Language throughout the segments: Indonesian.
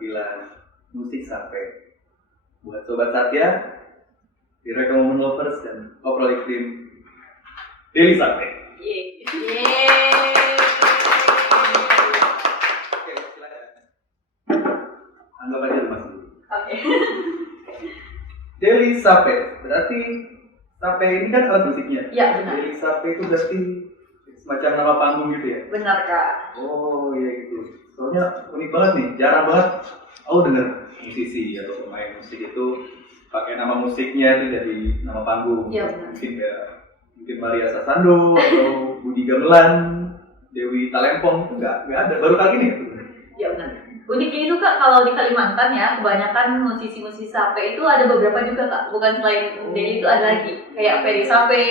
penampilan musik sampai buat Sobat Satya, Direct Moment Lovers dan Overall Team Deli Sape. Oke, silakan. Anggap aja Mas. Oke. Deli Sape, berarti Sape ini kan alat musiknya. Iya, benar. Deli Sape itu berarti semacam nama panggung gitu ya? Benar, Kak. Oh iya gitu. Soalnya unik banget nih, jarang banget aku denger musisi atau pemain musik itu pakai nama musiknya itu jadi nama panggung. Iya, benar. Mungkin Maria Sasando atau Budi Gamelan, Dewi Talempong itu nggak ada, baru kali ini. Iya benar. Uniknya itu Kak, kalau di Kalimantan ya, kebanyakan musisi-musisi Sape itu ada beberapa juga Kak, bukan selain Deli itu ada lagi, kayak Ferry Sape,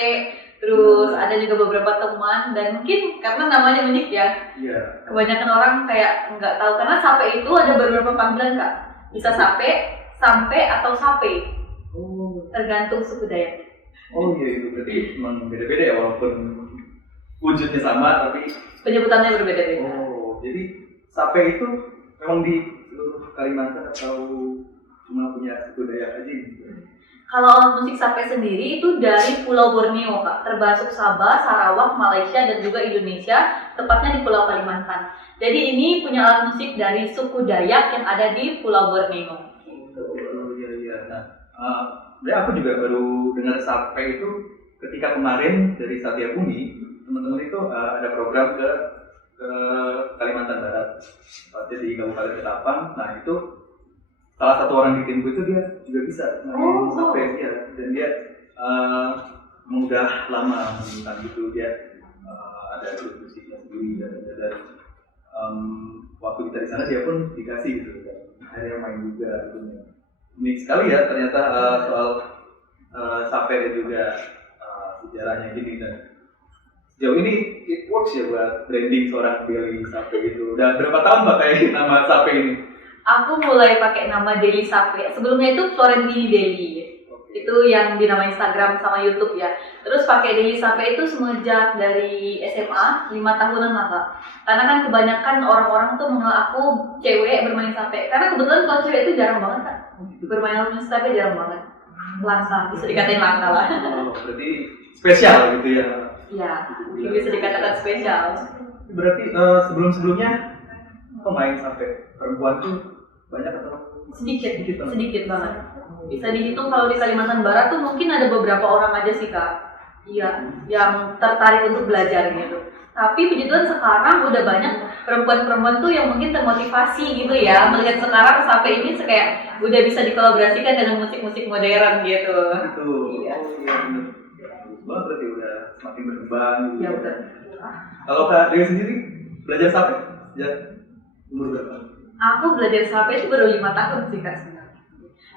terus ada juga beberapa teman, dan mungkin karena namanya unik ya, kebanyakan orang kayak nggak tahu, karena Sape itu ada beberapa panggilan Kak, bisa Sape, Sampe, atau Sape, tergantung suku Dayak. Oh iya, itu berarti memang beda-beda ya, walaupun wujudnya sama, tapi penyebutannya berbeda-beda. Oh, jadi Sape itu memang di seluruh Kalimantan atau cuma punya suku Dayak aja gitu? Kalau musik Sape sendiri itu dari Pulau Borneo Kak, termasuk Sabah, Sarawak, Malaysia, dan juga Indonesia, tepatnya di Pulau Kalimantan. Jadi ini punya alat musik dari suku Dayak yang ada di Pulau Borneo. Oh iya. Nah, aku juga baru dengar Sape itu ketika kemarin dari Satya Bumi, teman-teman itu ada program ke Kalimantan Barat, tepatnya di Kabupaten Ketapang. Nah itu salah satu orang di timku itu dia juga bisa main Sape ya, dan dia udah lama tentang itu, dia ada grup musiknya sendiri dan waktu kita di sana dia pun dikasih gitu kan, akhirnya main juga gitu. Unik sekali ya ternyata soal Sape dan juga sejarahnya gini. Dan sejauh ini it works ya buat branding seorang Deli Sape gitu. Udah berapa tahun pakai nama Sape ini? Aku mulai pakai nama Deli Sape. Sebelumnya itu Florentini Deli. Itu yang di nama Instagram sama YouTube ya. Terus pakai Deli Sape itu semenjak dari SMA 5 tahunan lah Kak. Karena kan kebanyakan orang-orang tuh mengenal aku cewek bermain Sape. Karena kebetulan kalau cewek itu jarang banget Kak. Bermain alat musik Sape jarang banget. Langka, bisa dikatain langka lah. Oh, berarti spesial gitu ya? Iya, bisa dikatakan spesial. Berarti sebelum-sebelumnya pemain Sape perempuan tuh banyak atau? Sedikit banget. Bisa dihitung kalau di Kalimantan Barat tuh mungkin ada beberapa orang aja sih Kak. Iya, yang tertarik untuk belajar gitu. Tapi puji Tuhan sekarang udah banyak perempuan-perempuan tuh yang mungkin termotivasi gitu ya, melihat sekarang Sape ini kayak udah bisa dikolaborasikan dengan musik-musik modern gitu. Gitu. Iya. Oh iya benar. Banget berarti udah semakin berkembang gitu. Iya betul. Kalau Kak Dewi sendiri belajar Sape sejak umur berapa? Aku belajar Sape itu baru 5 tahun sih Kak sebenarnya.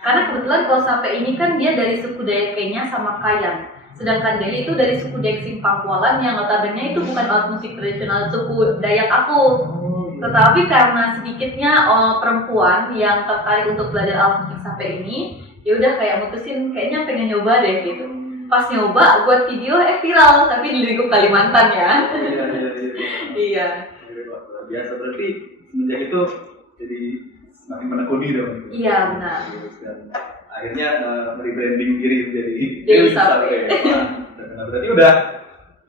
Karena kebetulan kalau Sape ini kan dia dari suku Dayak Kenya sama Kayan. Sedangkan Deli itu dari suku Dayak Simpangkualan yang notabene itu bukan alat musik tradisional suku Dayak aku. Tetapi karena sedikitnya perempuan yang tertarik untuk belajar alat musik Sape ini, ya udah kayak mutusin kayaknya pengen nyoba deh gitu. Pas nyoba buat video viral, tapi di lingkup Kalimantan ya. Iya. Luar biasa, berarti semenjak itu jadi semakin menekuni dong. Iya benar. Dan akhirnya rebranding diri menjadi Deli Sape. Nah, berarti udah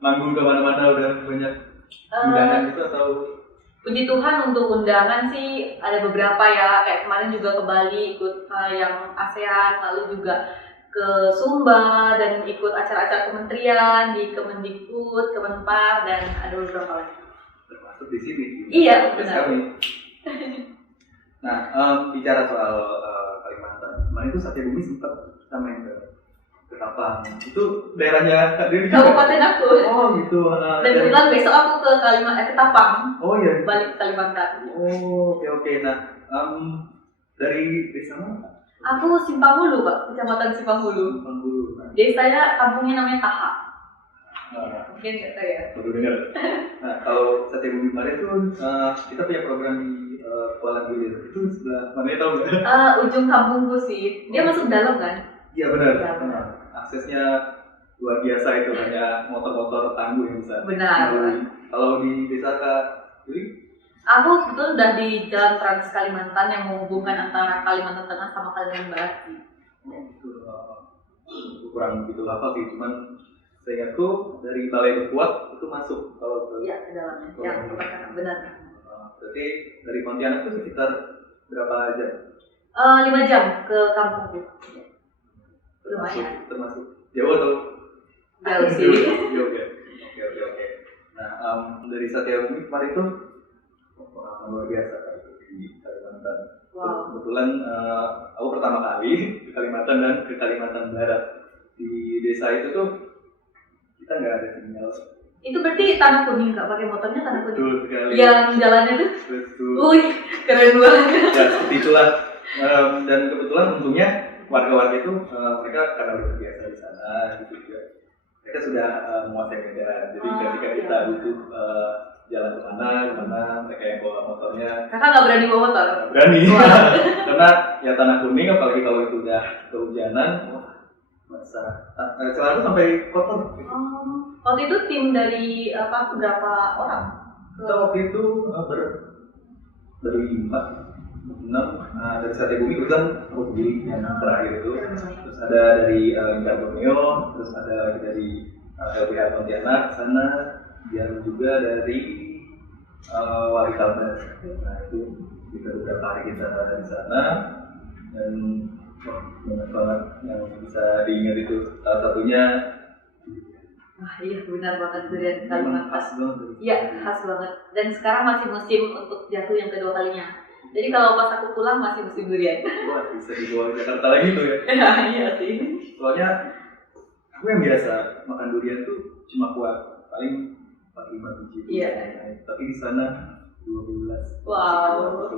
manggung ke mana-mana, udah banyak undangan gitu atau? Puji Tuhan untuk undangan sih ada beberapa ya, kayak kemarin juga ke Bali ikut yang ASEAN, lalu juga ke Sumba dan ikut acara-acara kementerian di Kemendikbud, Kemenpar, dan ada beberapa lagi. Termasuk di sini. Iya benar. Nah, bicara soal Kalimantan, kemarin itu Satya Bumi sempat kita main ke Ketapang. Itu daerahnya Kak Dewi juga? Kabupaten aku. Oh gitu. Dan kebetulan besok aku ke Ketapang. Oh iya. Balik ke Kalimantan. Oh oke. Nah, dari desa mana? Aku Simpang Hulu Pak, Kecamatan Simpang Hulu. Simpang Hulu. Desa kampungnya namanya Taha. Mungkin nggak tahu ya. Baru dengar. Nah, kalau Satya Bumi kemarin itu kita punya program di Kuala Gilir. Itu sebelah mana tahu nggak? Ujung kampungku sih. Dia masuk dalam kan? Iya benar. Ya, benar. Aksesnya luar biasa itu, hanya motor-motor tangguh yang bisa. Benar. Kalau di desa Kak Yuli? Aku kebetulan udah di Jalan Trans Kalimantan yang menghubungkan antara Kalimantan Tengah sama Kalimantan Barat sih. Itu kurang begitu hafal sih, cuman seingatku dari Balai Bekuat itu masuk kalau ke Iya, ke dalamnya. Yang kepercayaan benar. berarti dari Pontianak itu sekitar berapa jam? 5 jam ke kampungku. Lumayan. Termasuk jauh atau Jauh sih. jauh ya. Oke. Nah, dari Setiabudi kemarin itu pengalaman luar biasa di Kalimantan. Wow. Kebetulan aku pertama kali ke Kalimantan dan ke Kalimantan Barat. Di desa itu tuh kita nggak ada sinyal. Itu berarti tanah kuning, nggak pakai motornya tanah kuning. Betul sekali. Yang jalannya tuh. Betul. Wih, keren banget. Ya, seperti itulah. Dan kebetulan untungnya warga-warga itu mereka karena udah terbiasa di sana gitu juga. Mereka sudah menguasai medan. Jadi ketika kita butuh jalan kemana mereka yang bawa motornya. Kakak nggak berani bawa motor? Nggak berani. Wow. Karena ya tanah kuning apalagi kalau itu udah kehujanan, basah. Celana tuh sampai kotor. Waktu itu tim dari berapa orang? Kita waktu itu berlima, 6 dari Setiabudi kebetulan aku sendiri yang terakhir itu. Terus ada dari Indah Borneo, terus ada dari LPH Pontianak sana, dan juga dari Wali Kalbar. Nah itu kita beberapa hari kita di sana dan banyak banget yang bisa diingat itu. Salah satunya Wah iya benar banget durian Kalimantan. khas banget. Iya khas banget. Dan sekarang masih musim untuk jatuh yang kedua kalinya. Jadi kalau pas aku pulang masih musim durian. Wah bisa dibawa ke Jakarta lagi tuh ya. Iya sih. Soalnya aku yang biasa makan durian tuh cuma kuat paling 4-5 biji. Iya. Tapi di sana 12. Wow.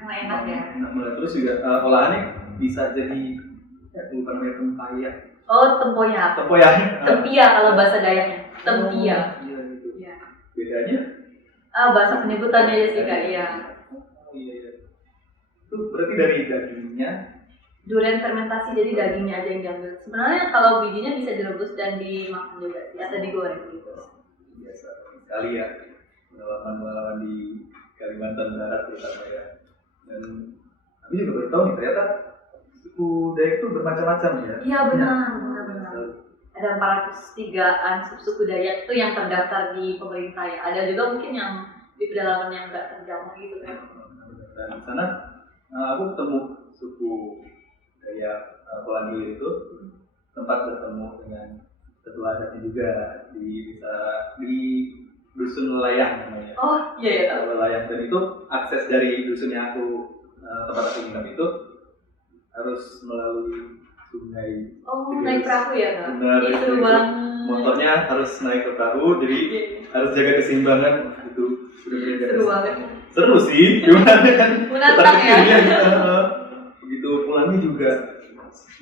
Karena enak ya. Enak banget. Terus juga olahannya bisa jadi lupa namanya tempoyak. Oh tempoyak. Tempoyak. Tempia kalau bahasa Dayaknya. Tempia. Iya gitu. Iya. Bedanya? Bahasa penyebutannya aja sih kak. Iya. Oh iya. Itu berarti dari dagingnya. Durian fermentasi jadi dagingnya aja yang diambil. Sebenarnya kalau bijinya bisa direbus dan dimakan juga sih atau digoreng gitu. Biasa sekali ya pengalaman di Kalimantan Barat terutama ya. Dan aku juga baru tahu nih ternyata suku Dayak itu bermacam-macam ya. Iya benar. Ada 403-an suku Dayak itu yang terdaftar di pemerintah ya. Ada juga mungkin yang di pedalaman yang nggak terjamah gitu kan. Dan di sana aku ketemu suku Dayak Polandia itu tempat bertemu dengan ketua adatnya juga di dusun Layang namanya. Oh iya ya. Layang dan itu akses dari dusun yang tempat aku nginep itu harus melalui sungai. Oh naik perahu ya kak? Benar. Itu banget. Motornya harus naik ke perahu jadi harus jaga keseimbangan itu. Seru banget. Seru sih, gimana kan? Menantang ya. Begitu pulangnya juga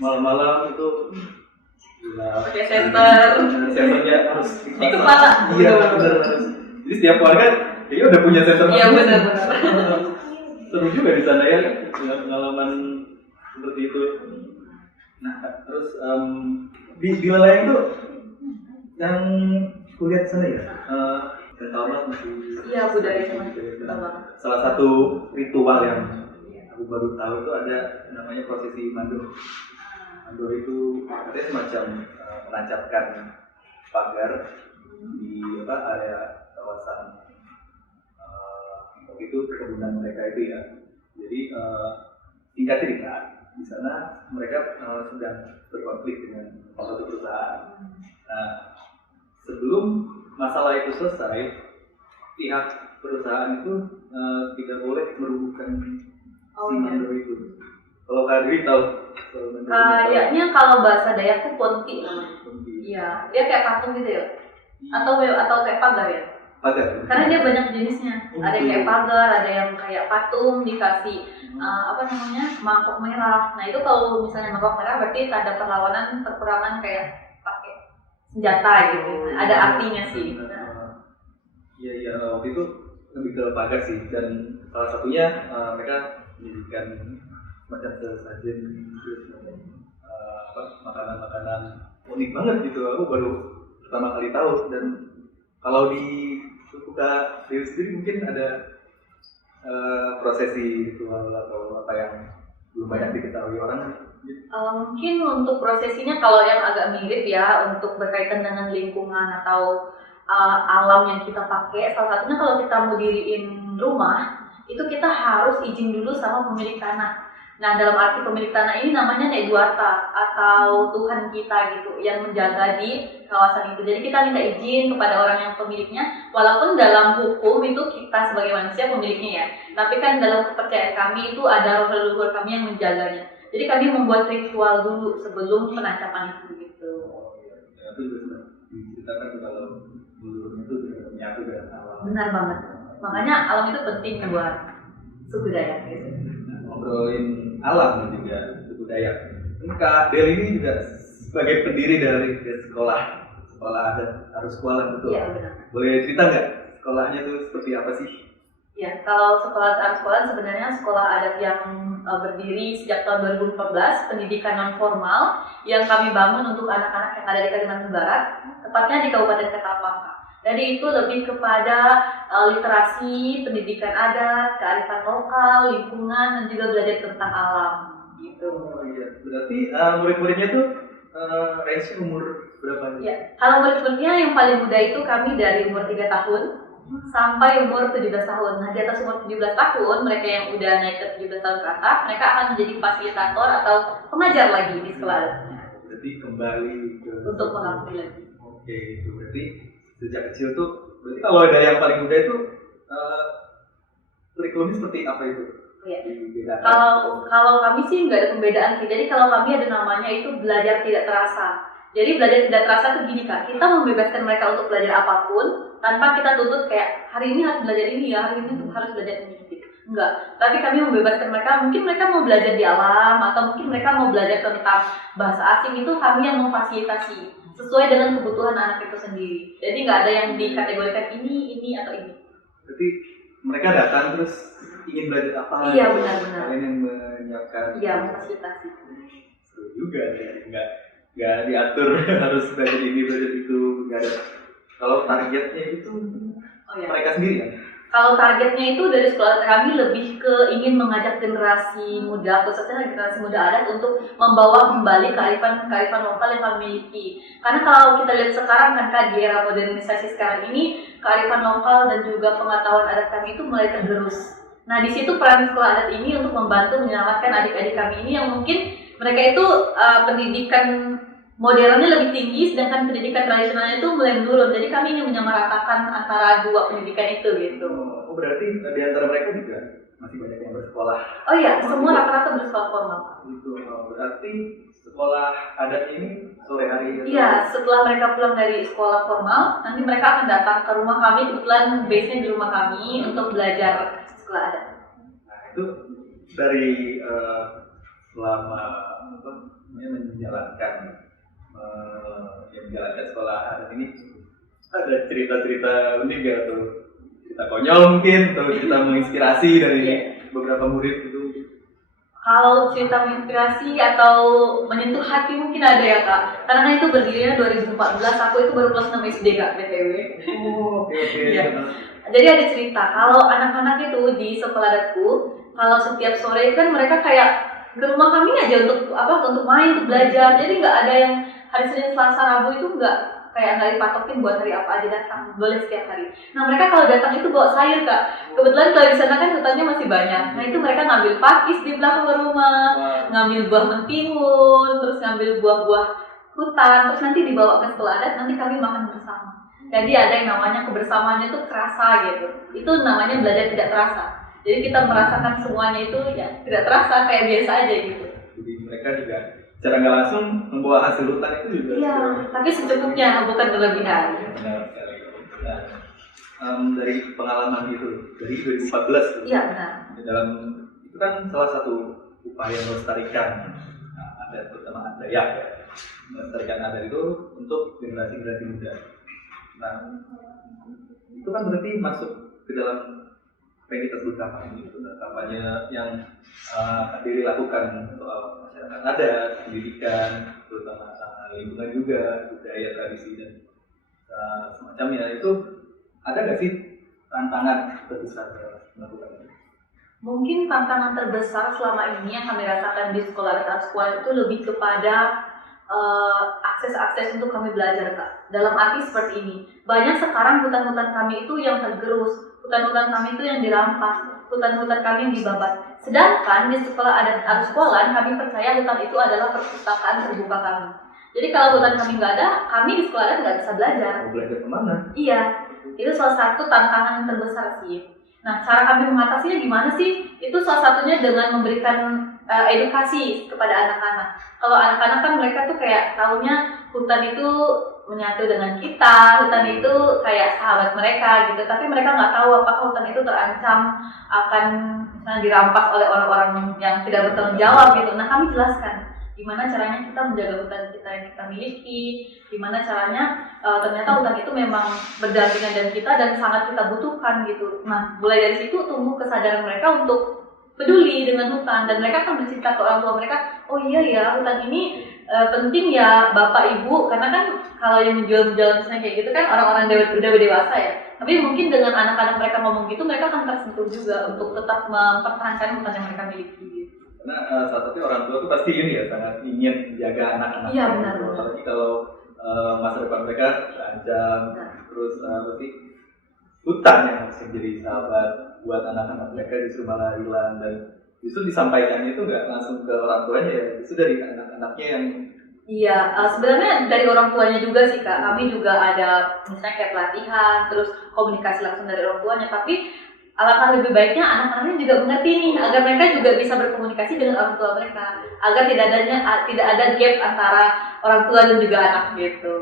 malam-malam itu pakai senter. Senternya harus di kepala. Iya benar harus. Jadi setiap warga kayaknya udah punya senter. Iya benar. Seru juga di sana ya pengalaman seperti itu. Nah terus di wilayah itu yang kulihat sana ya. Kental masih. Iya budaya sama. Salah satu ritual yang aku baru tahu itu ada namanya prosesi mandor. Mandor itu katanya semacam menancapkan pagar di area kawasan waktu itu perkebunan mereka itu ya. Jadi singkat cerita di sana mereka sedang berkonflik dengan salah satu perusahaan. Nah sebelum masalah itu selesai, pihak perusahaan itu tidak boleh merubuhkan si mandor itu. Kalau Kak Dwi tahu? Kayaknya kalau bahasa Dayak tuh ponti namanya. Iya, dia kayak patung gitu ya? Atau kayak pagar ya? Pagar. Karena dia banyak jenisnya. Ada yang kayak pagar, ada yang kayak patung dikasih mangkok merah. Nah itu kalau misalnya mangkok merah berarti tanda perlawanan, perperangan kayak pakai senjata gitu. Ada artinya sih. Iya waktu itu lebih ke pagar sih dan salah satunya mereka menjadikan macam sesajen terus makanan-makanan unik banget gitu. Aku baru pertama kali tahu dan kalau di suku Kak Dewi sendiri mungkin ada prosesi ritual atau apa yang belum banyak diketahui orang? Mungkin untuk prosesinya kalau yang agak mirip ya untuk berkaitan dengan lingkungan atau alam yang kita pakai, salah satunya kalau kita mau diriin rumah itu kita harus izin dulu sama pemilik tanah. Nah, dalam arti pemilik tanah ini namanya Nek Duata atau Tuhan kita gitu yang menjaga di kawasan itu. Jadi kita minta izin kepada orang yang pemiliknya, walaupun dalam hukum itu kita sebagai manusia pemiliknya ya. Tapi kan dalam kepercayaan kami itu ada roh leluhur kami yang menjaganya. Jadi kami membuat ritual dulu sebelum penancapan itu gitu. Oh iya, ya, itu juga diceritakan tuh kalau leluhurnya itu juga menyatu dengan alam. Benar banget. Makanya alam itu penting buat suku Dayak gitu. Ngobrolin alam juga suku Dayak. Kak Del ini juga sebagai pendiri dari sekolah adat Arus Kualan, betul? Iya benar. Boleh cerita nggak sekolahnya tuh seperti apa sih? Ya, kalau sekolah Arus Kualan sebenarnya sekolah adat yang berdiri sejak tahun 2014, pendidikan non formal yang kami bangun untuk anak-anak yang ada di Kalimantan Barat, tepatnya di Kabupaten Ketapang. Jadi itu lebih kepada literasi, pendidikan adat, kearifan lokal, lingkungan, dan juga belajar tentang alam gitu. Oh iya, berarti murid-muridnya tuh range umur berapa? Ya, kalau murid-muridnya yang paling muda itu kami dari umur 3 tahun sampai umur 17 tahun. Nah, di atas umur 17 tahun, mereka yang udah naik ke 17 tahun ke atas, mereka akan menjadi fasilitator atau pengajar lagi di sekolah adatnya. Berarti kembali ke untuk mengabdi lagi. Oke, itu berarti sejak kecil tuh, berarti kalau ada yang paling muda itu kurikulumnya seperti apa itu? Ya. Kalau kami sih nggak ada pembedaan sih. Jadi kalau kami ada namanya itu belajar tidak terasa. Jadi belajar tidak terasa tuh gini Kak, kita membebaskan mereka untuk belajar apapun tanpa kita tuntut kayak hari ini harus belajar ini ya, hari ini harus belajar ini gitu. Enggak, tapi kami membebaskan mereka, mungkin mereka mau belajar di alam atau mungkin mereka mau belajar tentang bahasa asing, itu kami yang memfasilitasi sesuai dengan kebutuhan anak itu sendiri. Jadi nggak ada yang dikategorikan ini atau ini. Berarti mereka datang terus ingin belajar apa? Iya benar-benar. Kalian yang menyiapkan. Iya, memfasilitasi. Seru juga ya, nggak diatur harus belajar ini belajar itu, nggak ada. Kalau targetnya itu mereka sendiri ya? Kalau targetnya itu dari sekolah kami lebih ke ingin mengajak generasi muda, khususnya generasi muda adat untuk membawa kembali kearifan lokal yang kami miliki. Karena kalau kita lihat sekarang kan Kak, di era modernisasi sekarang ini, kearifan lokal dan juga pengetahuan adat kami itu mulai tergerus. Nah, di situ peran sekolah adat ini untuk membantu menyelamatkan adik-adik kami ini yang mungkin mereka itu pendidikan modernnya lebih tinggi, sedangkan pendidikan tradisionalnya itu mulai menurun. Jadi kami ingin menyamaratakan antara dua pendidikan itu gitu. Oh berarti di antara mereka juga masih banyak yang bersekolah? Oh iya, semua rata-rata bersekolah formal. Itu berarti sekolah adat ini sore hari? Iya, setelah mereka pulang dari sekolah formal, nanti mereka akan datang ke rumah kami, kebetulan base-nya di rumah kami untuk belajar sekolah adat. Nah itu dari selama menjalankan sekolah adat ini ada cerita-cerita unik gak atau cerita konyol mungkin atau cerita menginspirasi dari beberapa murid itu? Kalau cerita menginspirasi atau menyentuh hati mungkin ada ya Kak, karena itu berdirinya 2014, aku itu baru kelas 6 SD Kak, BTW. Oh oke. Ya. Jadi ada cerita, kalau anak-anak itu di sekolah adatku, kalau setiap sore kan mereka kayak ke rumah kami aja untuk main, untuk belajar. Jadi nggak ada yang hari Senin, Selasa, Rabu itu nggak dipatokin buat hari apa aja datang, boleh setiap hari. Nah mereka kalau datang itu bawa sayur Kak. Kebetulan kalau di sana kan hutannya masih banyak. Nah itu mereka ngambil pakis di belakang rumah, ngambil buah mentimun, terus ngambil buah-buah hutan, terus nanti dibawa ke sekolah adat, nanti kami makan bersama. Jadi ada yang namanya kebersamaannya itu kerasa gitu. Itu namanya belajar tidak terasa. Jadi kita merasakan semuanya itu ya tidak terasa, kayak biasa aja gitu. Jadi mereka juga secara nggak langsung membawa hasil hutan itu juga. Iya, tapi secukupnya, bukan berlebihan. Benar sekali. Nah, dari pengalaman itu dari 2014. Iya benar. Dalam itu kan salah satu upaya melestarikan adat, terutama adat Dayak ya. Melestarikan adat itu untuk generasi muda. Nah, itu kan berarti masuk ke dalam apa yang kita sebut kampanye itu, kampanye yang diri lakukan soal masyarakat adat, pendidikan, terutama lingkungan juga, budaya, tradisi dan semacamnya. Itu ada nggak sih tantangan terbesar dalam melakukan itu? Mungkin tantangan terbesar selama ini yang kami rasakan di sekolah Arskual itu lebih kepada akses-akses untuk kami belajar, Kak. Dalam arti seperti ini, banyak sekarang hutan-hutan kami itu yang tergerus, hutan-hutan kami itu yang dirampas, hutan-hutan kami yang dibabat. Sedangkan di sekolah adat Arskualan, kami percaya hutan itu adalah perpustakaan terbuka kami. Jadi kalau hutan kami nggak ada, kami di sekolah adat nggak bisa belajar. Mau belajar kemana? Iya, itu salah satu tantangan yang terbesar sih. Nah, cara kami mengatasinya gimana sih? Itu salah satunya dengan memberikan edukasi kepada anak-anak. Kalau anak-anak kan mereka tuh kayak taunya hutan itu menyatu dengan kita, hutan itu kayak sahabat mereka gitu. Tapi mereka nggak tahu apakah hutan itu terancam akan misalnya dirampas oleh orang-orang yang tidak bertanggung jawab gitu. Nah, kami jelaskan gimana caranya kita menjaga hutan kita yang kita miliki, gimana caranya ternyata hutan itu memang berdampingan dengan kita dan sangat kita butuhkan gitu. Nah, mulai dari situ tumbuh kesadaran mereka untuk peduli dengan hutan dan mereka akan bercerita ke orang tua mereka, oh iya ya hutan ini penting ya bapak ibu, karena kan kalau yang menjual misalnya kayak gitu kan orang-orang udah dewasa ya. Tapi mungkin dengan anak-anak mereka ngomong gitu, mereka akan tersentuh juga untuk tetap mempertahankan hutan yang mereka miliki gitu. Karena salah satu orang tua tuh pasti ini ya sangat ingin menjaga anak-anak. Iya benar. Apalagi kalau masa depan mereka terancam, terus hutan yang harus menjadi sahabat buat anak-anak mereka justru malah hilang, dan justru disampaikannya itu nggak langsung ke orang tuanya ya, justru dari anak-anaknya yang. Iya, sebenarnya dari orang tuanya juga sih Kak. Kami juga ada misalnya kayak pelatihan, terus komunikasi langsung dari orang tuanya. Tapi alangkah lebih baiknya anak-anaknya juga mengerti nih, agar mereka juga bisa berkomunikasi dengan orang tua mereka, agar tidak ada gap antara orang tua dan juga anak gitu.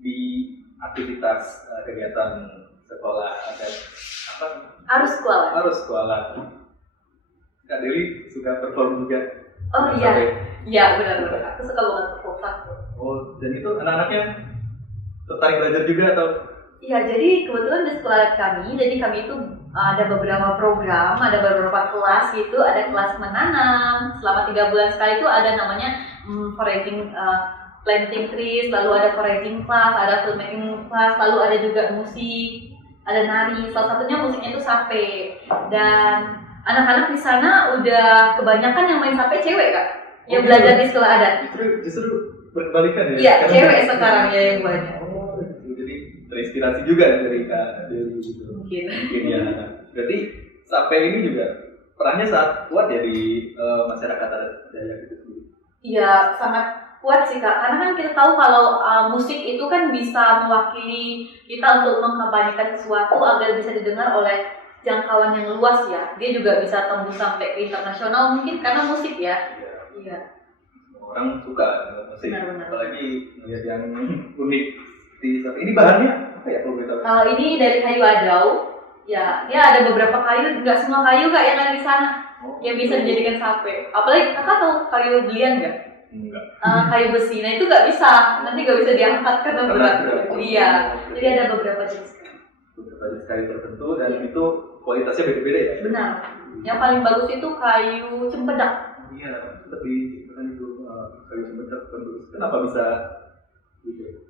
Di aktivitas kegiatan sekolah ada apa? Harus sekolah. Kak Deli suka perform juga. Oh iya benar. Aku suka banget perform. Oh, dan itu anak-anaknya tertarik belajar juga atau? Iya, jadi kebetulan di sekolah kami itu ada beberapa program, ada beberapa kelas gitu, ada kelas menanam, selama 3 bulan sekali itu ada namanya foraging, planting trees, lalu ada foraging class, ada filmmaking class, lalu ada juga musik, ada nari, salah satunya musiknya itu sape, dan anak-anak di sana udah kebanyakan yang main sape cewek Kak, yang belajar di sekolah adat. Justru berkebalikan ya? Iya, cewek sekarang ya yang banyak. Terinspirasi juga dari Kak Deli gitu. Mungkin ya. Berarti sape ini juga perannya sangat kuat ya di masyarakat adat Dayak itu sendiri. Iya, sangat kuat sih Kak. Karena kan kita tahu kalau musik itu kan bisa mewakili kita untuk mengkampanyekan sesuatu agar bisa didengar oleh jangkauan yang luas ya. Dia juga bisa tembus sampai ke internasional mungkin karena musik ya. Iya. Orang suka dengan musik. Benar. Apalagi melihat yang unik. Ini bahannya apa ya kalau boleh tahu? Kalau ini dari kayu adau, ya dia ada beberapa kayu, nggak semua kayu Kak yang ada di sana yang bisa dijadikan sape. Apalagi Kakak tahu kayu belian nggak? Enggak. Kayu besi, nah itu nggak bisa, nanti nggak bisa diangkat karena berat. Iya, jadi ada beberapa jenis kayu tertentu dan itu kualitasnya beda-beda ya? Benar. Yang paling bagus itu kayu cempedak. Iya, seperti itu kayu cempedak bagus. Kenapa bisa?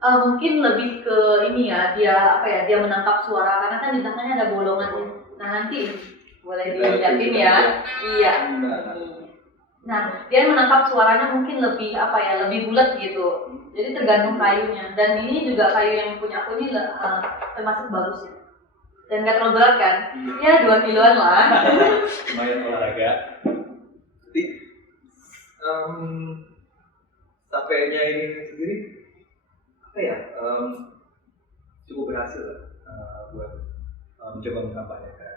Mungkin lebih ke ini ya, dia menangkap suara karena kan di tengahnya ada bolongannya. Nah nanti boleh dilihatin ya. Iya. Nah dia menangkap suaranya mungkin lebih lebih bulat gitu. Jadi tergantung kayunya. Dan ini juga kayu yang punya aku ini termasuk bagus ya. Dan nggak terlalu berat kan? Ya 2 kiloan lah. Lumayan olahraga. Jadi sapenya ini sendiri cukup berhasil buat mencoba mengkampanyekan,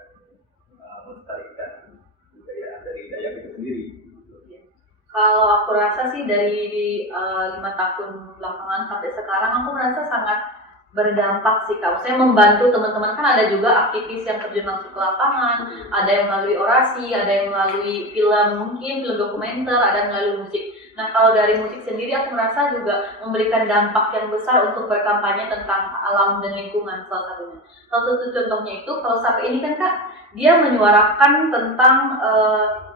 melestarikan budaya dari Dayak itu sendiri. Kalau aku rasa sih dari 5 tahun belakangan sampai sekarang aku merasa sangat berdampak sih Kak. Saya membantu teman-teman, kan ada juga aktivis yang terjun langsung ke lapangan, ada yang melalui orasi, ada yang melalui film dokumenter, ada yang melalui musik. Nah kalau dari musik sendiri aku merasa juga memberikan dampak yang besar untuk berkampanye tentang alam dan lingkungan salah satunya. Salah satu contohnya itu kalau sape ini kan Kak, dia menyuarakan tentang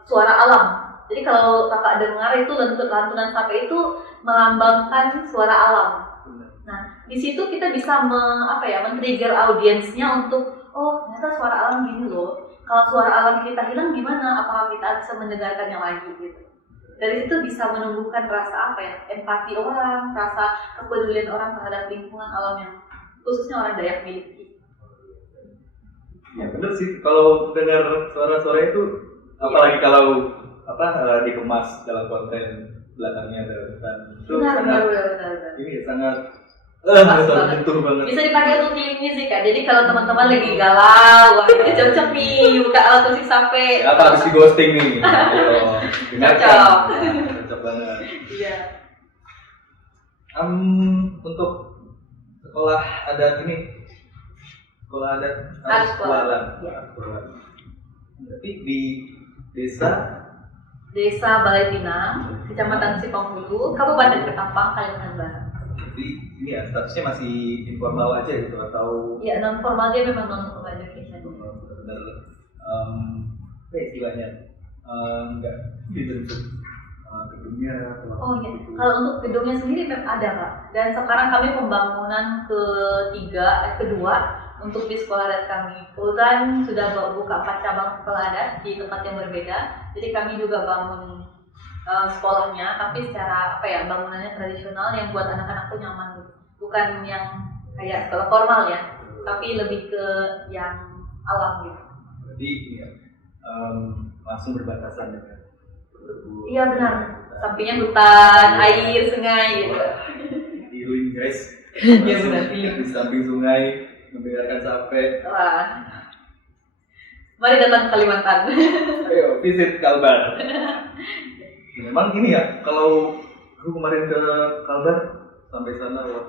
suara alam. Jadi kalau Kakak dengar itu lantunan sape itu melambangkan suara alam. Nah di situ kita bisa men-trigger audiensnya untuk ternyata suara alam gini loh. kalau suara alam kita hilang gimana? Apakah kita bisa mendengarkannya lagi gitu? Dari situ bisa menumbuhkan rasa apa ya? Empati orang, rasa kepedulian orang terhadap lingkungan alam yang khususnya orang Dayak miliki. Ya bener sih, kalau dengar suara-suara itu, apalagi kalau dikemas dalam konten belakangnya ada hutan, itu Benar. ini ya sangat Pas banget. menyentuh banget. Bisa dipakai untuk healing music Kak. Jadi kalau teman-teman lagi galau, wah ini cocok nih buka alat musik sampai. Apa habis di ghosting nih? Ayo, dengarkan. Cocok. Cocok banget. Iya. Untuk sekolah adat ini, sekolah adat Askualan. Iya. Berarti di desa Balai Pinang, Kecamatan Sipang Hulu, Kabupaten Ketapang, Kalimantan Barat. jadi ini ya statusnya masih informal aja gitu atau Iya, non formal dia memang non formal education. benar-benar apa ya istilahnya nggak dibentuk gedungnya atau Oh iya, gitu. kalau untuk gedungnya sendiri memang ada Pak. Dan sekarang kami pembangunan kedua untuk di sekolah adat kami. Kebetulan sudah buka 4 cabang sekolah adat di tempat yang berbeda. Jadi kami juga bangun sekolahnya, tapi secara bangunannya tradisional yang buat anak-anak tuh nyaman gitu. Bukan yang kayak sekolah formal ya, tapi lebih ke yang alam gitu. Jadi ini ya langsung berbatasan dengan kebun. Iya benar. Sampingnya hutan, air, sungai gitu. Healing guys. Iya benar, healing. Di samping sungai mendengarkan sampai. Wah. Mari datang ke Kalimantan. Ayo visit Kalbar. Memang ini ya, kalau aku kemarin ke Kalbar sampai sana wah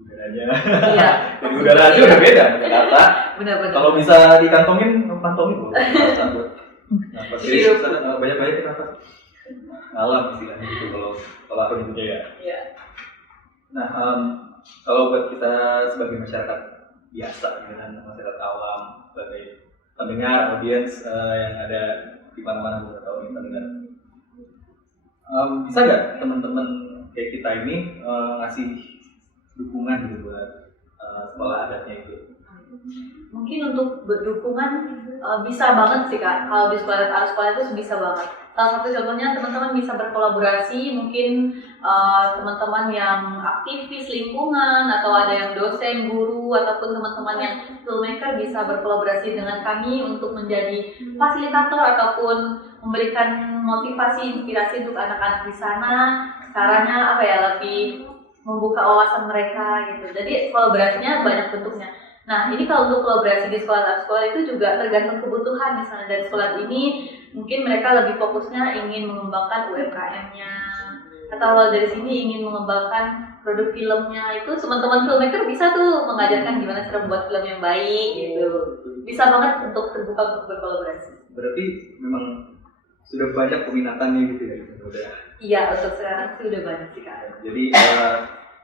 udaranya. Iya. Dari udara aja udah beda sama Jakarta. Benar-benar. Kalau bisa dikantongin boleh. Nah, pas di sana banyak-banyak nafas. Alam istilahnya gitu kalau aku nyebutnya ya. Iya. Nah, kalau buat kita sebagai masyarakat biasa dengan masyarakat awam sebagai pendengar audiens yang ada di mana-mana atau pendengar, bisa nggak teman-teman kayak kita ini ngasih dukungan gitu buat sekolah adatnya itu? Mungkin untuk dukungan bisa banget sih Kak. Kalau di sekolah itu bisa banget. Salah satu contohnya teman-teman bisa berkolaborasi, mungkin teman-teman yang aktivis lingkungan atau ada yang dosen, guru ataupun teman-teman yang filmmaker bisa berkolaborasi dengan kami untuk menjadi fasilitator ataupun memberikan motivasi, inspirasi untuk anak-anak di sana. Caranya lebih membuka wawasan mereka gitu. Jadi kolaborasinya banyak bentuknya. Nah, ini kalau untuk kolaborasi di sekolah itu juga tergantung kebutuhan. Misalnya dari sekolah ini, mungkin mereka lebih fokusnya ingin mengembangkan UMKM-nya, atau kalau dari sini ingin mengembangkan produk filmnya. Itu teman-teman filmmaker bisa tuh mengajarkan gimana cara membuat film yang baik gitu. Bisa banget untuk terbuka untuk berkolaborasi. Berarti memang sudah banyak peminatannya gitu ya? Udah. Iya, untuk sekarang sih udah banyak sih Kak. Jadi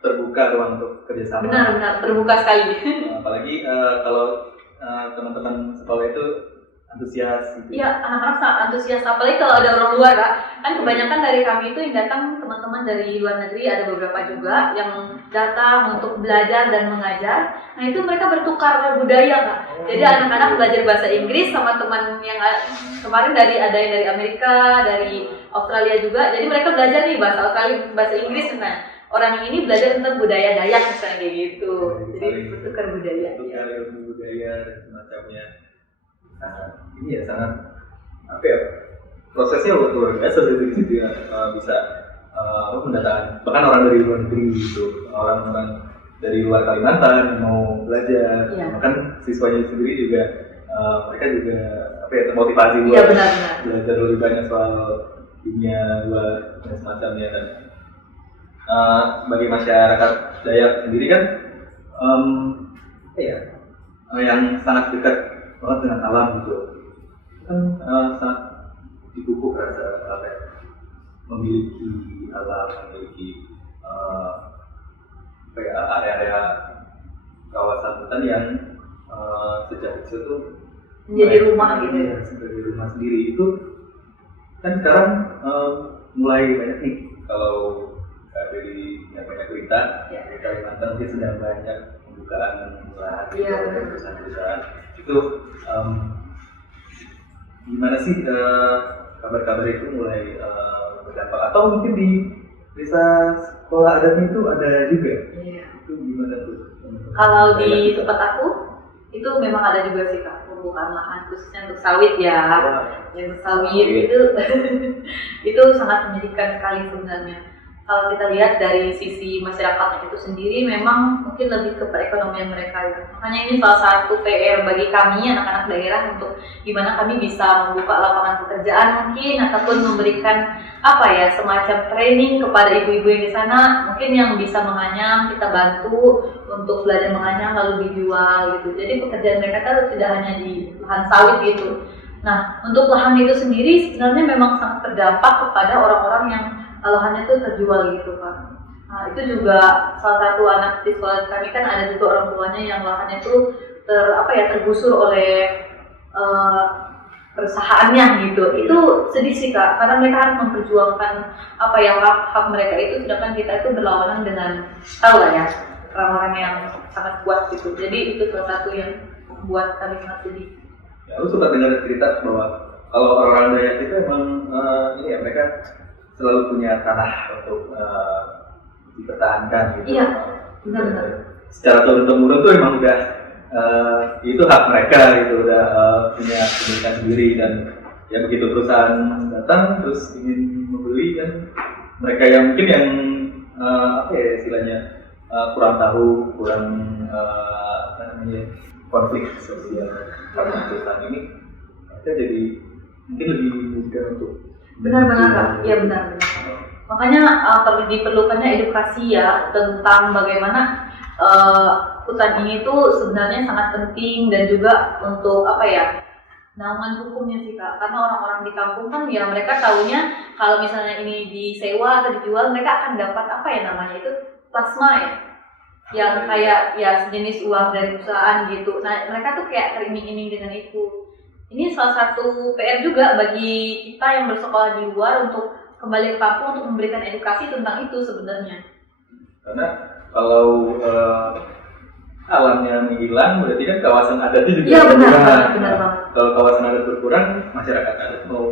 terbuka ruang untuk kerjasama. Benar, terbuka sekali. Apalagi kalau teman-teman sekolah itu antusias gitu. Iya, anak-anak sangat antusias, apalagi kalau ada orang luar Kak. Kan kebanyakan dari kami itu yang datang teman-teman dari luar negeri, ada beberapa juga yang datang untuk belajar dan mengajar. Nah itu mereka bertukar budaya Kak. Jadi anak-anak belajar bahasa Inggris sama teman yang kemarin ada yang dari Amerika, dari Australia juga. Jadi mereka belajar nih bahasa Australia, bahasa Inggris. Nah orang ini belajar tentang budaya Dayak misalnya kayak gitu. Jadi bertukar budaya. Bertukar ilmu budaya dan semacamnya. Ini ya sangat prosesnya luar biasa dari situ ya, bisa mendatangkan bahkan orang dari luar negeri gitu, orang-orang dari luar Kalimantan yang mau belajar, bahkan siswanya sendiri juga mereka juga termotivasi buat belajar lebih banyak soal dunia luar dan semacamnya. Dan bagi masyarakat Dayak sendiri kan yang sangat dekat banget dengan alam gitu kan, sangat dipupuk rasa memiliki alam, memiliki area-area kawasan hutan yang sejak kecil tuh menjadi rumah gitu ya, sebagai rumah sendiri. Itu kan sekarang mulai banyak nih, kalau dari yang banyak berita di Kalimantan mungkin sedang banyak pembukaan lahan perusahaan-perusahaan itu. gimana sih kabar-kabar itu mulai berdampak, atau mungkin di desa sekolah adatnya itu ada juga? Iya. Itu gimana tuh? Kalau di tempat aku itu memang ada juga sih Kak, pembukaan lahan khususnya untuk sawit ya. Yang sawit itu itu sangat menyedihkan sekali sebenarnya. Kalau kita lihat dari sisi masyarakatnya itu sendiri, memang mungkin lebih ke perekonomian mereka ya. Makanya ini salah satu PR bagi kami anak-anak daerah untuk gimana kami bisa membuka lapangan pekerjaan mungkin, ataupun memberikan apa ya, semacam training kepada ibu-ibu yang di sana, mungkin yang bisa menganyam kita bantu untuk belajar menganyam lalu dijual gitu. Jadi pekerjaan mereka kan tidak hanya di lahan sawit gitu. Nah, untuk lahan itu sendiri sebenarnya memang sangat terdampak kepada orang-orang yang lahannya itu terjual gitu Pak. Nah, itu juga salah satu anak di sekolah kami kan ada juga orang tuanya yang lahannya itu tergusur oleh perusahaannya gitu. Itu sedih sih Kak, karena mereka harus memperjuangkan apa yang hak mereka itu, sedangkan kita itu berlawanan dengan, tahu lah ya, orang-orang yang sangat kuat gitu. Jadi itu salah satu yang membuat kami sangat sedih. Ya, aku suka dengar cerita bahwa kalau orang Dayak itu emang ini ya, mereka selalu punya tanah untuk dipertahankan gitu. Iya, benar-benar. Secara turun-temurun tuh emang udah itu hak mereka gitu, udah punya kepemilikan sendiri, dan ya begitu perusahaan datang terus ingin membeli, kan mereka yang mungkin yang istilahnya kurang tahu, kurang konflik sosial karena perusahaan ini, mereka jadi mungkin lebih mudah untuk benar-benar Kak, iya benar-benar. Makanya diperlukannya edukasi ya tentang bagaimana hutan ini tuh sebenarnya sangat penting, dan juga untuk naungan hukumnya sih Kak. Karena orang-orang di kampung kan ya mereka taunya kalau misalnya ini disewa atau dijual, mereka akan dapat itu plasma ya, yang kayak ya sejenis uang dari perusahaan gitu. Nah mereka tuh kayak teriming-iming dengan itu. Ini salah satu PR juga bagi kita yang bersekolah di luar untuk kembali ke kampung untuk memberikan edukasi tentang itu sebenarnya. Karena kalau alamnya menghilang, berarti kan kawasan adatnya juga benar banget. Kalau kawasan adat berkurang, masyarakat adat mau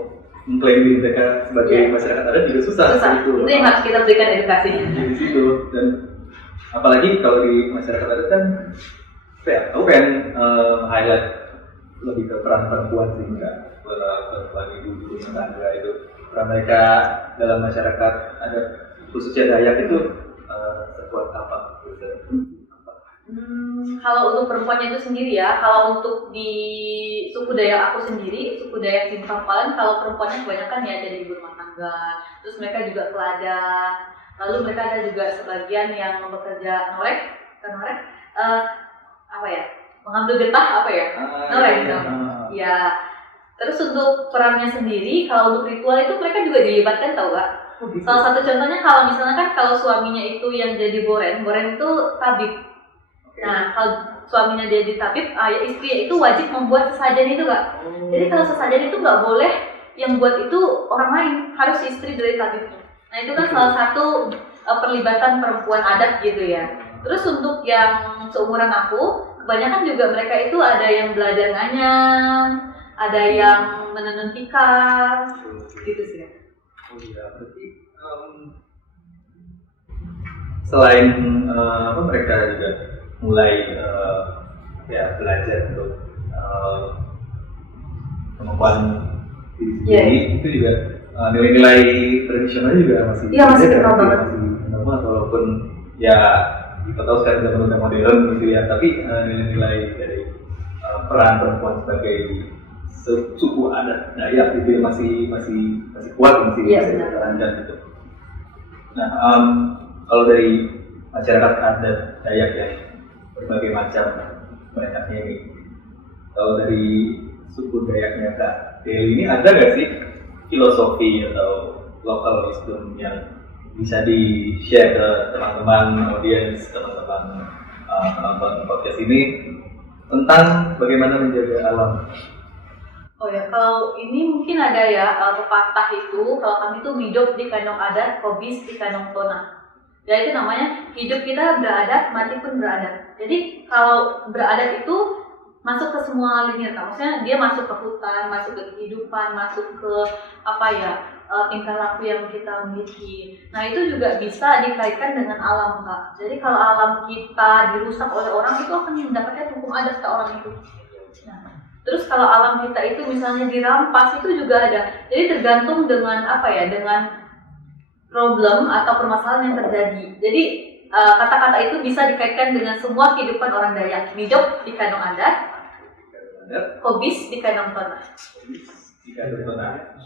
mengklaim diri mereka sebagai masyarakat adat juga susah. Itu yang harus kita berikan edukasinya. Di situ, dan apalagi kalau di masyarakat adat kan, aku pengen highlight lebih ke peran perempuan sih, perempuan ibu rumah tangga itu, peran mereka dalam masyarakat adat khususnya Dayak itu sekuat apa? Kalau untuk perempuannya itu sendiri ya, kalau untuk di suku Dayak aku sendiri, suku Dayak Simpang Palen, kalau perempuannya kebanyakan ya jadi ibu rumah tangga, terus mereka juga teladan, lalu mereka ada juga sebagian yang bekerja norek, mengambil getah norek ya. Terus untuk perannya sendiri, kalau untuk ritual itu mereka juga dilibatkan, tau gak? Salah satu contohnya kalau misalnya kan kalau suaminya itu yang jadi boren itu tabib. Nah kalau suaminya dia jadi tabib, istri itu wajib membuat sesajen itu Kak. Jadi kalau sesajen itu nggak boleh yang buat itu orang lain, harus istri dari tabibnya. Nah itu kan salah satu perlibatan perempuan adat gitu ya. Terus untuk yang seumuran aku, kebanyakan juga mereka itu ada yang belajar nganyam, ada yang menenun tikar, gitu sih. Oh iya, berarti selain mereka juga mulai belajar untuk kemampuan diri sendiri, itu juga nilai-nilai tradisional juga masih kenal banget. Walaupun ya kita tahu sekarang zaman udah modern gitu ya, tapi nilai-nilai dari peran perempuan sebagai suku adat Dayak itu masih kuat, masih terancam gitu. Nah, kalau dari masyarakat adat Dayak yang berbagai macam banyaknya ini, kalau dari suku Dayaknya Kak Deli ini ada nggak sih filosofi atau local wisdom yang bisa di-share ke teman-teman audiens, teman-teman penonton podcast ini tentang bagaimana menjaga alam? Oh ya, kalau ini mungkin ada ya, pepatah itu, kalau kami itu hidup di kandang adat, hobis di kandang tona. Ya itu namanya hidup kita beradat, mati pun beradat. Jadi kalau beradat itu masuk ke semua lini, maksudnya dia masuk ke hutan, masuk ke kehidupan, masuk ke tingkah laku yang kita miliki. Nah itu juga bisa dikaitkan dengan alam Kak. Jadi kalau alam kita dirusak oleh orang itu akan mendapatkan hukum adat ke orang itu. Nah, terus kalau alam kita itu misalnya dirampas itu juga ada. Jadi tergantung dengan dengan problem atau permasalahan yang terjadi. Jadi kata-kata itu bisa dikaitkan dengan semua kehidupan orang Dayak. Hidup di kandung adat, hobis di kandung tanah.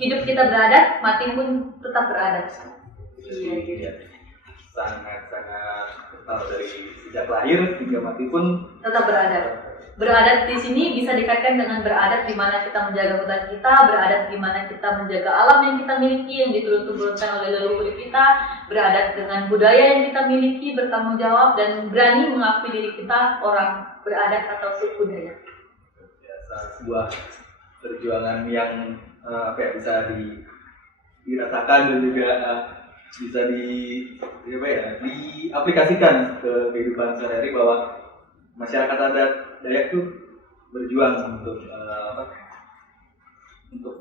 Hidup kita beradat, mati pun tetap beradat. Iya. Sangat-sangat kental dari sejak lahir hingga mati pun tetap beradat. Beradat di sini bisa dikaitkan dengan beradat di mana kita menjaga hutan kita, beradat di mana kita menjaga alam yang kita miliki yang diturun-turunkan oleh leluhur kita, beradat dengan budaya yang kita miliki, bertanggung jawab dan berani mengakui diri kita orang beradat atau suku Dayak. Sebuah perjuangan yang bisa dirasakan dan juga bisa diaplikasikan ke kehidupan sehari-hari bahwa masyarakat adat Dayak tuh berjuang untuk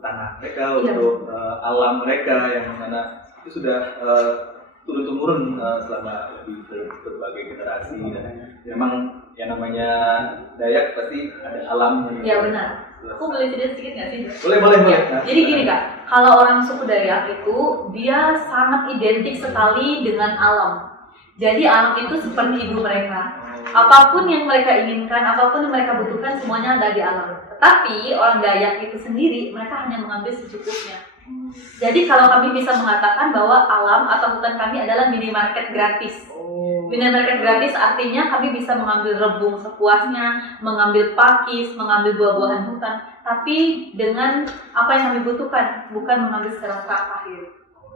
tanah mereka, untuk alam mereka yang mana itu sudah turun-temurun selama berbagai generasi dan memang yang namanya Dayak pasti ada alamnya. Iya benar. Aku boleh cerita sedikit nggak sih? Boleh. Ya. Jadi gini Kak, kalau orang suku Dayak itu dia sangat identik sekali dengan alam. Jadi alam itu seperti ibu mereka. Apapun yang mereka inginkan, apapun yang mereka butuhkan, semuanya ada di alam. Tetapi orang Dayak itu sendiri, mereka hanya mengambil secukupnya. Jadi kalau kami bisa mengatakan bahwa alam atau hutan kami adalah minimarket gratis. Minimarket gratis artinya kami bisa mengambil rebung sepuasnya, mengambil pakis, mengambil buah-buahan hutan, tapi dengan apa yang kami butuhkan, bukan mengambil secara akhir.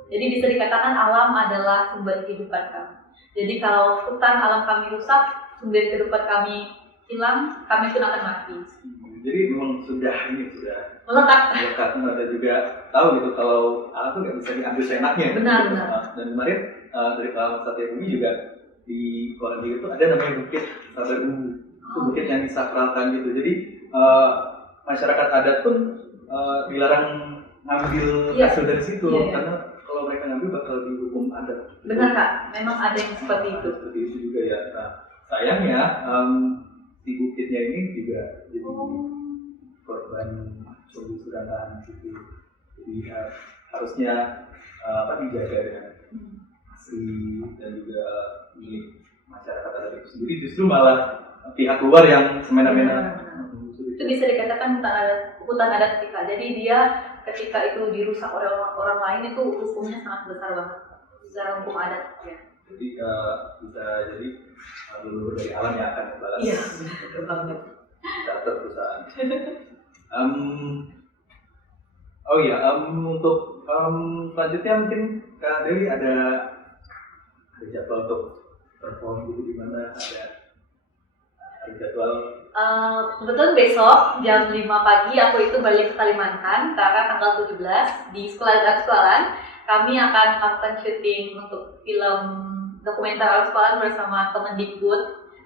Jadi bisa dikatakan alam adalah sumber kehidupan kami. Jadi kalau hutan alam kami rusak, sumber kehidupan kami hilang, kami pun akan mati. Jadi memang sudah melekat dan juga tahu gitu kalau alam itu nggak bisa diambil seenaknya. Benar. Dan kemarin dari Pak Satya Bumi juga di Kuala itu ada namanya Bukit Sabar Bumbu. Itu bukit yang disakralkan gitu. Jadi masyarakat adat pun dilarang ngambil hasil dari situ karena kalau mereka ngambil bakal dihukum adat. Benar Kak, memang ada yang seperti itu. Seperti itu juga ya. Nah, sayangnya di bukitnya ini juga jadi korban penggusuran gitu. Jadi harusnya dijaga dengan asli dan juga milik masyarakat adat itu sendiri, justru malah pihak luar yang semena-mena. Itu bisa dikatakan hutan adat sih Kak. Jadi dia ketika itu dirusak oleh orang lain itu hukumnya sangat besar banget secara hukum adat ya. Jadi bisa jadi leluhur dari alam yang akan membalas. Iya, betul banget. Catat perusahaan. Untuk selanjutnya mungkin Kak Dewi ada jadwal untuk perform gitu di mana ada jadwal? Kebetulan besok jam 5 pagi aku itu balik ke Kalimantan karena tanggal 17 di Sekolah Sekolahan kami akan melakukan syuting untuk film dokumenter Sekolahan bersama Kemendikbud.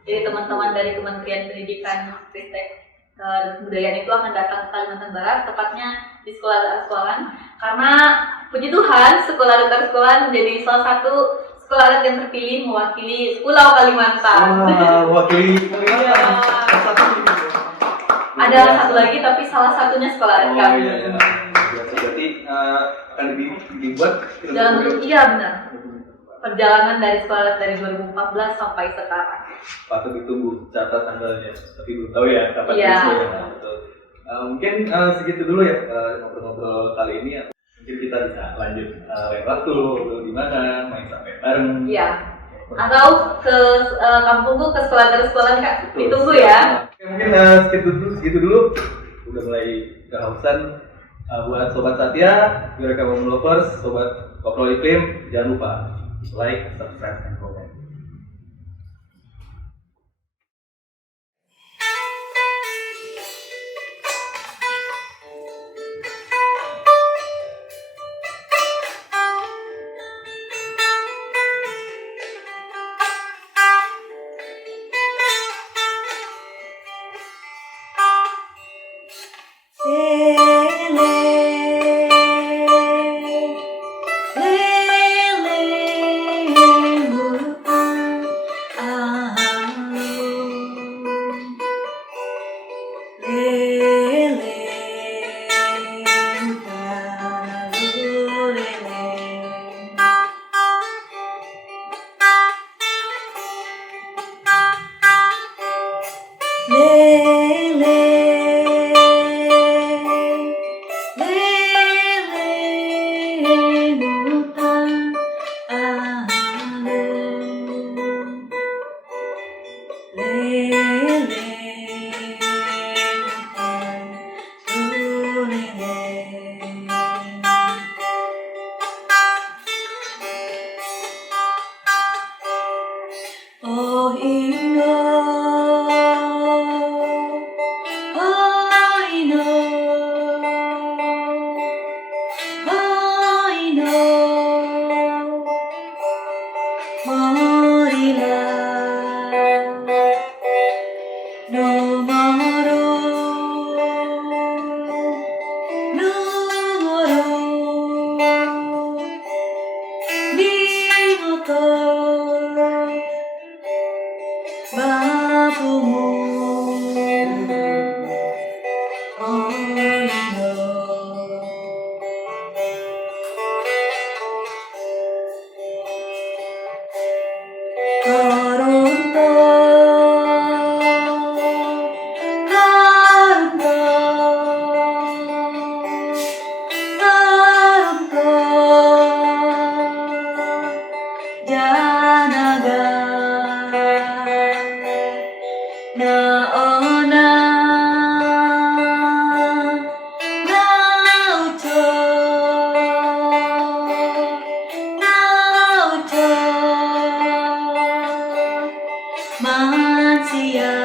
Jadi teman-teman dari Kementerian Pendidikan, Ristek dan Kebudayaan itu akan datang ke Kalimantan Barat, tepatnya di Sekolah Sekolahan. Karena puji Tuhan, Sekolah Sekolahan menjadi salah satu sekolah adat yang terpilih mewakili Pulau Kalimantan. Mewakili Kalimantan. Ada satu lagi, tapi salah satunya sekolah adat kami. Iya. Berarti akan dibuat dalam bentuk benar. Perjalanan dari sekolah dari 2014 sampai sekarang. Patut ditunggu, catat tanggalnya. Tapi belum tahu ya kapan ya. Mungkin segitu dulu ya ngobrol-ngobrol kali ini. Mungkin kita bisa lanjut lain waktu di mana main sampai bareng. Iya. Atau ke kampungku ke sekolah Kak. Ditunggu ya. Oke, mungkin segitu dulu. Udah mulai kehausan. Buat Sobat Satya, Eureka Women Lovers, Sobat Koprol Iklim, jangan lupa like, subscribe, and comment. sia.